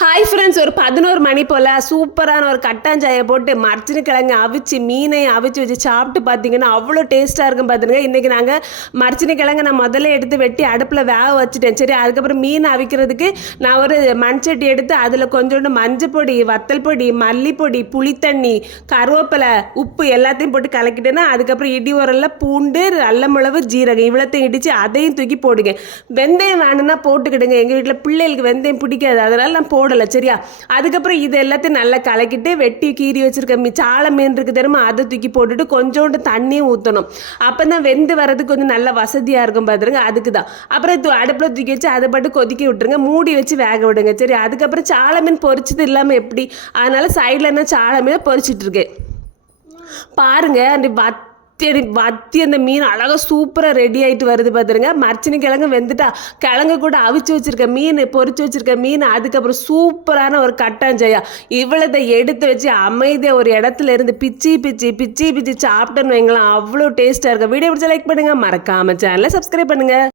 Hi friends ஒரு பதினோரு மணி போல் சூப்பரான ஒரு கட்டாஞ்சாயை போட்டு மரச்சினி கிழங்கு அவிச்சு மீனை அவிச்சு வச்சு சாப்பிட்டு பார்த்தீங்கன்னா அவ்வளோ டேஸ்ட்டாக இருக்கும் பார்த்துங்க இன்றைக்கி நாங்கள் மரச்சினி கிழங்கு நான் முதல்ல எடுத்து வெட்டி அடுப்பில் வேக வச்சுட்டேன். சரி அதுக்கப்புறம் மீன் அவிக்கிறதுக்கு நான் ஒரு மண்சட்டி எடுத்து அதில் கொஞ்சோண்டு மஞ்சள் பொடி வத்தல் பொடி மல்லிப்பொடி புளித்தண்ணி கருவேப்பிலை உப்பு எல்லாத்தையும் போட்டு கலக்கிட்டேன்னா அதுக்கப்புறம் இடி உரல்ல பூண்டு நல்ல மிளகு ஜீரகம் இவ்வளோத்தையும் இடித்து அதையும் தூக்கி போடுங்க. வெந்தயம் வேணும்னா போட்டுக்கிடுங்க. எங்கள் வீட்டில் பிள்ளைகளுக்கு வெந்தயம் பிடிக்காது. அதனால் நான் போடலை சரியா? அதுக்கப்புறம் இது எல்லாத்தையும் நல்லா கலக்கிட்டு வெட்டி கீறி வச்சுருக்க மீ சாலை மீன் இருக்கு தெரியுமா? அதை தூக்கி போட்டுட்டு கொஞ்சோண்டு தண்ணியும் ஊற்றணும் அப்போ தான் வெந்து வர்றதுக்கு கொஞ்சம் நல்ல வசதியாக இருக்கும் பார்த்துருங்க அதுக்கு தான் அப்புறம் அடுப்பில் தூக்கி வச்சு அதை பாட்டு கொதிக்க விட்டுருங்க. மூடி வச்சு வேக விடுங்க சரி அதுக்கப்புறம் சாலை மீன் பொரிச்சது இல்லாமல் எப்படி? அதனால் சைடில் என்ன சாலை மீனை பொரிச்சிட்டு பாருங்க அந்த வத்தி வத்தி அந்த மீன் அழகாக சூப்பராக ரெடி ஆகிட்டு வருது பார்த்துருங்க மரச்சினி கிழங்கு வெந்துட்டா கிழங்கு கூட அவிச்சு வச்சுருக்க மீன் பொறிச்சு வச்சுருக்க மீன் அதுக்கப்புறம் சூப்பரான ஒரு கட்டாஞ்சயா. இவ்வளோதை எடுத்து வச்சு அமைதியாக ஒரு இடத்துல இருந்து பிச்சி பிச்சி பிச்சி பிச்சி சாப்பிட்டோன்னு வைங்களேன் அவ்வளோ டேஸ்ட்டாக இருக்கும். வீடியோ பிடிச்சா லைக் பண்ணுங்கள் மறக்காமல் சேனலை சப்ஸ்கிரைப் பண்ணுங்கள்